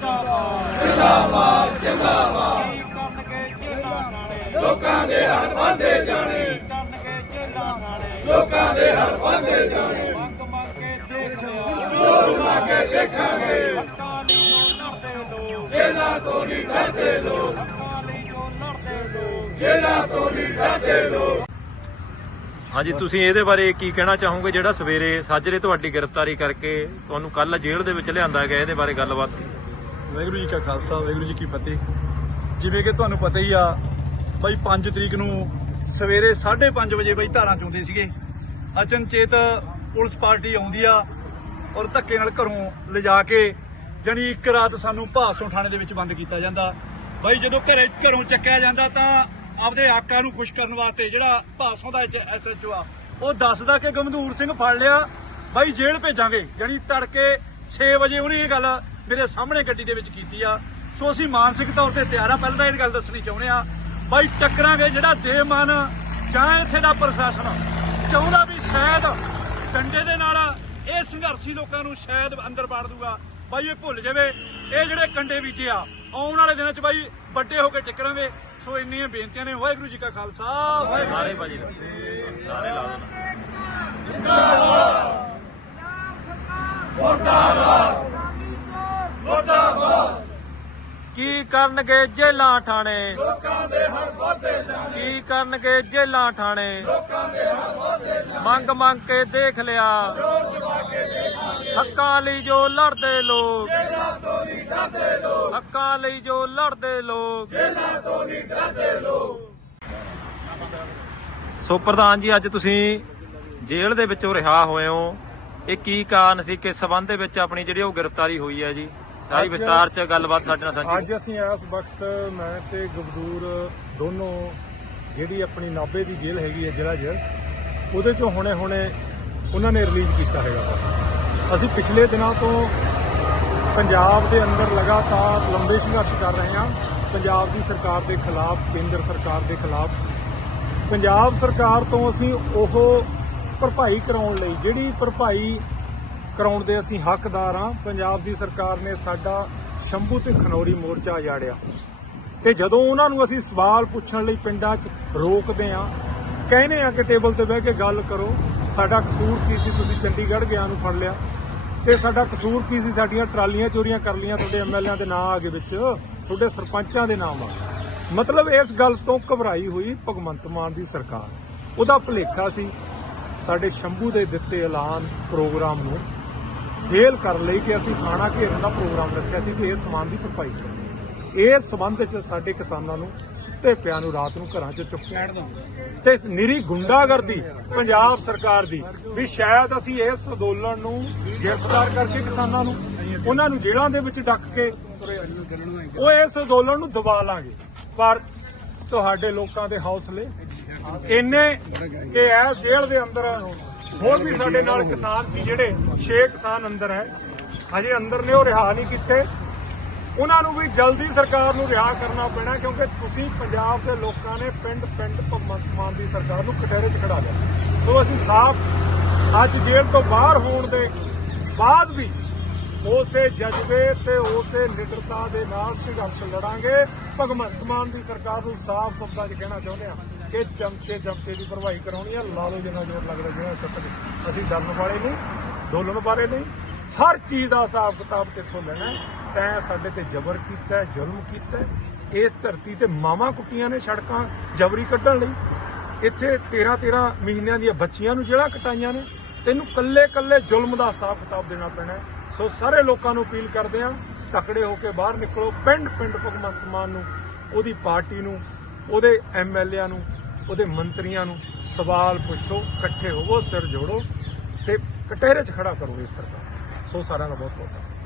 ਜਿੰਦਾਬਾਦ ਜਿੰਦਾਬਾਦ ਲੋਕਾਂ ਦੇ ਹੱਥ ਬੰਦੇ ਜਾਣੇ ਲੋਕਾਂ ਦੇ ਹੱਥ ਬੰਦੇ ਜਾਣੇ ਮੰਗ ਮੰਗ ਕੇ ਕੇ ਦੇਖਾਂਗੇ ਹੱਕਾਂ ਤੋਂ ਨਹੀਂ ਡਰਦੇ ਲੋਕ ਹੱਕਾਂ ਲਈ ਜੋ ਲੜਦੇ ਤੋਂ ਨਹੀਂ ਡਰਦੇ ਲੋਕ ਹਾਂਜੀ ਤੁਸੀਂ ਇਹਦੇ ਬਾਰੇ ਕੀ ਕਹਿਣਾ ਚਾਹੋਗੇ ਜਿਹੜਾ ਸਵੇਰੇ ਸਾਜਰੇ ਤੁਹਾਡੀ ਗ੍ਰਿਫਤਾਰੀ ਕਰਕੇ ਤੁਹਾਨੂੰ ਕੱਲ ਜੇਲ੍ਹ ਦੇ ਵਿੱਚ ਲਿਆਂਦਾ ਗਿਆ ਇਹਦੇ ਬਾਰੇ ਗੱਲਬਾਤ ਵੈਗਰੂ ਜੀ ਕਾ ਖਾਲਸਾ ਵੈਗਰੂ ਜੀ ਕੀ ਫਤਿਹ ਜਿਵੇਂ ਕਿ ਤੁਹਾਨੂੰ ਪਤਾ ਹੀ ਆ ਬਾਈ 5 ਤਰੀਕ ਨੂੰ ਸਵੇਰੇ 5:30 ਵਜੇ ਬਾਈ ਧਾਰਾਂ ਚੋਂਦੇ ਸੀਗੇ ਅਚਨਚੇਤ ਪੁਲਿਸ ਪਾਰਟੀ ਆਉਂਦੀ ਆ ਔਰ ਧੱਕੇ ਨਾਲ ਘਰੋਂ ਲਿਜਾ ਕੇ ਜਣੀ ਇੱਕ ਰਾਤ ਸਾਨੂੰ ਭਾਸੋਂ ਥਾਣੇ ਦੇ ਵਿੱਚ ਬੰਦ ਕੀਤਾ ਜਾਂਦਾ ਬਾਈ ਜਦੋਂ ਘਰੇ ਘਰੋਂ ਚੱਕਿਆ ਜਾਂਦਾ ਤਾਂ ਆਪਦੇ ਆਕਾ ਨੂੰ ਖੁਸ਼ ਕਰਨ ਵਾਸਤੇ ਜਿਹੜਾ ਭਾਸੋਂ ਦਾ ਐਸਐਚਓ ਆ ਉਹ ਦੱਸਦਾ ਕਿ ਗਮਦੂਰ ਸਿੰਘ ਫੜ ਲਿਆ ਬਾਈ ਜੇਲ੍ਹ ਭੇਜਾਂਗੇ ਜਣੀ ਤੜਕੇ 6 ਵਜੇ ਉਹਨੇ ਇਹ ਗੱਲ ਮੇਰੇ ਸਾਹਮਣੇ ਗੱਡੀ ਦੇ ਵਿੱਚ ਕੀਤੀ ਆ ਸੋ ਅਸੀਂ ਮਾਨਸਿਕ ਤੌਰ ਤੇ ਤਿਆਰ ਆ ਪਹਿਲਾਂ ਤਾਂ ਇਹ ਗੱਲ ਦੱਸਣੀ ਚਾਹੁੰਦੇ ਆ ਬਾਈ ਟੱਕਰਾਂਗੇ ਜਿਹੜਾ ਦੇ ਮਨ ਚਾਹੇ ਇੱਥੇ ਦਾ ਪ੍ਰਸ਼ਾਸਨ ਚਾਹੁੰਦਾ ਵੀ ਸ਼ਾਇਦ ਡੰਡੇ ਦੇ ਨਾਲ ਇਹ ਸੰਘਰਸ਼ੀ ਲੋਕਾਂ ਨੂੰ ਸ਼ਾਇਦ ਅੰਦਰ ਬਾੜ ਦੂਗਾ ਬਾਈ ਇਹ ਭੁੱਲ ਜਾਵੇ ਇਹ ਜਿਹੜੇ ਕੰਡੇ ਵਿੱਚ ਆ ਆਉਣ ਵਾਲੇ ਦਿਨਾਂ 'ਚ ਬਾਈ ਵੱਡੇ ਹੋ ਕੇ ਟੱਕਰਾਂਗੇ ਸੋ ਇੰਨੀਆਂ ਬੇਨਤੀਆਂ ਨੇ ਵਾਹਿਗੁਰੂ ਜੀ ਕਾ ਖਾਲਸਾ ਵਾਹਿਗੁਰੂ ਸਾਰੇ ਬਾਜੀ ਸਾਰੇ ਲਾ ਦੇਣਾ ਕੀ ਕਰਨਗੇ ਜੇਲਾ ਠਾਣੇ ਲੋਕਾਂ ਦੇ ਹਰ ਬੋਦੇ ਜਾਣੇ ਕੀ ਕਰਨਗੇ ਜੇਲਾ ਠਾਣੇ ਲੋਕਾਂ ਦੇ ਹਰ ਬੋਦੇ ਜਾਣੇ ਮੰਗ ਮੰਗ ਕੇ ਦੇਖ ਲਿਆ ਹੱਕਾਂ ਲਈ ਜੋ ਲੜਦੇ ਲੋਕ ਜੇਲਾ ਤੋਂ ਨਹੀਂ ਡਰਦੇ ਲੋਕ ਹੱਕਾਂ ਲਈ ਜੋ ਲੜਦੇ ਲੋਕ ਜੇਲਾ ਤੋਂ ਨਹੀਂ ਡਰਦੇ ਲੋਕ ਸੋ ਪ੍ਰਧਾਨ ਜੀ ਅੱਜ ਤੁਸੀਂ ਜੇਲ੍ਹ ਦੇ ਵਿੱਚੋਂ ਰਿਹਾ ਹੋਏ ਹੋ ਇਹ ਕੀ ਕਾਰਨ ਸੀ ਕਿ ਸਬੰਧ ਦੇ ਵਿੱਚ ਆਪਣੀ ਜਿਹੜੀ ਉਹ ਗ੍ਰਿਫਤਾਰੀ ਹੋਈ ਹੈ ਜੀ ਸਾਰੀ ਵਿਸਤਾਰ ਚ ਗੱਲਬਾਤ ਸਾਡੇ ਨਾਲ ਸਾਂਝੀ ਅੱਜ ਅਸੀਂ ਇਸ ਵਕਤ ਮੈਂ ਤੇ ਗਬਦੂਰ ਦੋਨੋਂ ਜਿਹੜੀ ਆਪਣੀ ਨਾਬੇ ਦੀ ਜੇਲ੍ਹ ਹੈਗੀ ਹੈ ਜਿਹੜਾ ਜੇਲ੍ਹ ਉਹਦੇ ਚੋਂ ਹੁਣੇ-ਹੁਣੇ ਉਹਨਾਂ ਨੇ ਰਿਲੀਜ਼ ਕੀਤਾ ਹੈਗਾ ਅਸੀਂ ਪਿਛਲੇ ਦਿਨਾਂ ਤੋਂ ਪੰਜਾਬ ਦੇ ਅੰਦਰ ਲਗਾਤਾਰ ਲੰਬੇ ਸੰਘਰਸ਼ ਕਰ ਰਹੇ ਹਾਂ ਪੰਜਾਬ ਦੀ ਸਰਕਾਰ ਦੇ ਖਿਲਾਫ ਕੇਂਦਰ ਸਰਕਾਰ ਦੇ ਖਿਲਾਫ ਪੰਜਾਬ ਸਰਕਾਰ ਤੋਂ ਅਸੀਂ ਉਹ ਭਰਪਾਈ ਕਰਾਉਣ ਲਈ ਜਿਹੜੀ ਭਰਪਾਈ ਕਰਾਉਣ ਦੇ ਅਸੀਂ ਹੱਕਦਾਰ ਹਾਂ ਪੰਜਾਬ ਦੀ ਸਰਕਾਰ ਨੇ ਸਾਡਾ ਸ਼ੰਭੂ ਤੇ ਖਨੌਰੀ ਮੋਰਚਾ ਜਾੜਿਆ ਤੇ ਜਦੋਂ ਉਹਨਾਂ ਨੂੰ ਅਸੀਂ ਸਵਾਲ ਪੁੱਛਣ ਲਈ ਪਿੰਡਾਂ 'ਚ ਰੋਕਦੇ ਆ ਕਹਿੰਦੇ ਆ ਕਿ ਟੇਬਲ ਤੇ ਬਹਿ ਕੇ ਗੱਲ ਕਰੋ ਸਾਡਾ ਕਸੂਰ ਕੀ ਸੀ ਤੁਸੀਂ ਚੰਡੀਗੜ੍ਹ ਗਿਆ ਨੂੰ ਫੜ ਲਿਆ ਤੇ ਸਾਡਾ ਕਸੂਰ ਕੀ ਸੀ ਸਾਡੀਆਂ ਟਰਾਲੀਆਂ ਚੋਰੀਆਂ ਕਰ ਲੀਆਂ ਤੁਹਾਡੇ ਐਮਐਲਏਆਂ ਦੇ ਨਾਂ ਆ ਵਿੱਚ ਤੁਹਾਡੇ ਸਰਪੰਚਾਂ ਦੇ ਨਾਮ ਆ ਮਤਲਬ ਇਸ ਗੱਲ ਤੋਂ ਘਬਰਾਈ ਹੋਈ ਭਗਵੰਤ ਮਾਨ ਦੀ ਸਰਕਾਰ ਉਹਦਾ ਭਲੇਖਾ ਸੀ ਸਾਡੇ ਸ਼ੰਭੂ ਦੇ ਦਿੱਤੇ ਐਲਾਨ ਪ੍ਰੋਗਰਾਮ ਨੂੰ ਫੇਲ ਕਰਨ ਲਈ ਕਿ ਅਸੀਂ ਖਾਣਾ ਘੇਰ ਦਾ ਪ੍ਰੋਗਰਾਮ ਰੱਖਿਆ ਸੀ ਕਿ ਇਹ ਸਮਾਨ ਦੀ ਭਰਪਾਈ ਇਹ ਸਬੰਧ ਵਿੱਚ ਸਾਡੇ ਕਿਸਾਨਾਂ ਨੂੰ ਸੁੱਤੇ ਪਿਆਂ ਨੂੰ ਰਾਤ ਨੂੰ ਘਰਾਂ 'ਚ ਚੁੱਕ ਤੇ ਨਿਰੀ ਗੁੰਡਾਗਰਦੀ ਪੰਜਾਬ ਸਰਕਾਰ ਦੀ ਵੀ ਸ਼ਾਇਦ ਅਸੀਂ ਇਸ ਅੰਦੋਲਨ ਨੂੰ ਗ੍ਰਿਫਤਾਰ ਕਰਕੇ ਕਿਸਾਨਾਂ ਨੂੰ ਉਹਨਾਂ ਨੂੰ ਜੇਲ੍ਹਾਂ ਦੇ ਵਿੱਚ ਡੱਕ ਕੇ ਉਹ ਇਸ ਅੰਦੋਲਨ ਨੂੰ ਦਬਾ ਲਾਂਗੇ ਪਰ ਤੁਹਾਡੇ ਲੋਕਾਂ ਦੇ ਹੌਸਲੇ ਇੰਨੇ ਕਿ ਇਹ ਜੇਲ੍ਹ ਦੇ ਅੰਦਰ ਹੋਰ ਵੀ ਸਾਡੇ ਨਾਲ ਕਿਸਾਨ ਸੀ ਜਿਹੜੇ 6 ਕਿਸਾਨ ਅੰਦਰ ਹੈ ਹਜੇ ਅੰਦਰ ਨੇ ਉਹ ਰਿਹਾ ਨਹੀਂ ਕੀਤੇ ਉਹਨਾਂ ਨੂੰ ਵੀ ਜਲਦੀ ਸਰਕਾਰ ਨੂੰ ਰਿਹਾ ਕਰਨਾ ਪੈਣਾ ਕਿਉਂਕਿ ਤੁਸੀਂ ਪੰਜਾਬ ਦੇ ਲੋਕਾਂ ਨੇ ਪਿੰਡ ਪਿੰਡ ਭੰਮਤ ਮਾਨ ਦੀ ਸਰਕਾਰ ਨੂੰ ਕਟਹਿਰੇ 'ਚ ਖੜਾ ਲਿਆ ਸੋ ਅਸੀਂ ਸਾਫ਼ ਅੱਜ ਜੇਲ੍ਹ ਤੋਂ ਬਾਹਰ ਹੋਣ ਦੇ ਬਾਅਦ ਵੀ ਉਸੇ ਜਜ਼ਬੇ ਤੇ ਉਸੇ ਨਿਡਰਤਾ ਦੇ ਨਾਲ ਸੰਘਰਸ਼ ਲੜਾਂਗੇ ਭਗਵੰਤ ਮਾਨ ਦੀ ਸਰਕਾਰ ਨੂੰ ਸਾਫ਼ ਸ਼ਬਦਾਂ 'ਚ ਕਹਿਣਾ ਚਾਹੁੰਦੇ ਹਾਂ ਕਿ ਚਮਚੇ ਚਮਚੇ ਦੀ ਭਰਵਾਈ ਕਰਾਉਣੀ ਆ ਲਾ ਲੋ ਜਿੰਨਾ ਜ਼ੋਰ ਲੱਗਦਾ ਜਿਹੜਾ ਸੱਤ ਅਸੀਂ ਡਰਨ ਵਾਲੇ ਨਹੀਂ ਡੋਲਣ ਵਾਲੇ ਨਹੀਂ ਹਰ ਚੀਜ਼ ਦਾ ਹਿਸਾਬ ਕਿਤਾਬ ਤੇਥੋਂ ਲੈਣਾ ਤੈਂ ਸਾਡੇ ਤੇ ਜ਼ਬਰ ਕੀਤਾ ਜ਼ੁਲਮ ਕੀਤਾ ਇਸ ਧਰਤੀ ਤੇ ਮਾਵਾ ਕੁੱਟੀਆਂ ਨੇ ਸੜਕਾਂ ਜ਼ਬਰੀ ਕੱਢਣ ਲਈ ਇੱਥੇ 13 13 ਮਹੀਨਿਆਂ ਦੀਆਂ ਬੱਚੀਆਂ ਨੂੰ ਜਿਹੜਾ ਕਟਾਈਆਂ ਨੇ ਤੈਨੂੰ ਕੱਲੇ ਕੱਲੇ ਜ਼ੁਲਮ ਦਾ ਹਿਸਾਬ ਕਿਤਾਬ ਦੇਣਾ ਪੈਣਾ ਸੋ ਸਾਰੇ ਲੋਕਾਂ ਨੂੰ ਅਪੀਲ ਕਰਦੇ ਆ ਤਕੜੇ ਹੋ ਕੇ ਬਾਹਰ ਨਿਕਲੋ ਪਿੰਡ ਪਿੰਡ ਭਗਵੰਤ ਮਾਨ ਨੂੰ ਉਹਦੀ ਪਾਰਟੀ ਨੂੰ ਉਹਦੇ ਐਮਐਲਏਆਂ ਨੂੰ ਉਹਦੇ ਮੰਤਰੀਆਂ ਨੂੰ ਸਵਾਲ ਪੁੱਛੋ ਇਕੱਠੇ ਹੋਵੋ ਸਿਰ ਜੋੜੋ ਤੇ ਕਟਹਿਰੇ 'ਚ ਖੜਾ ਕਰੋ ਇਸ ਸਰਕਾਰ ਸੋ ਸਾਰਿਆਂ ਦਾ ਬਹੁਤ ਬਹੁਤ ਧੰਨਵਾਦ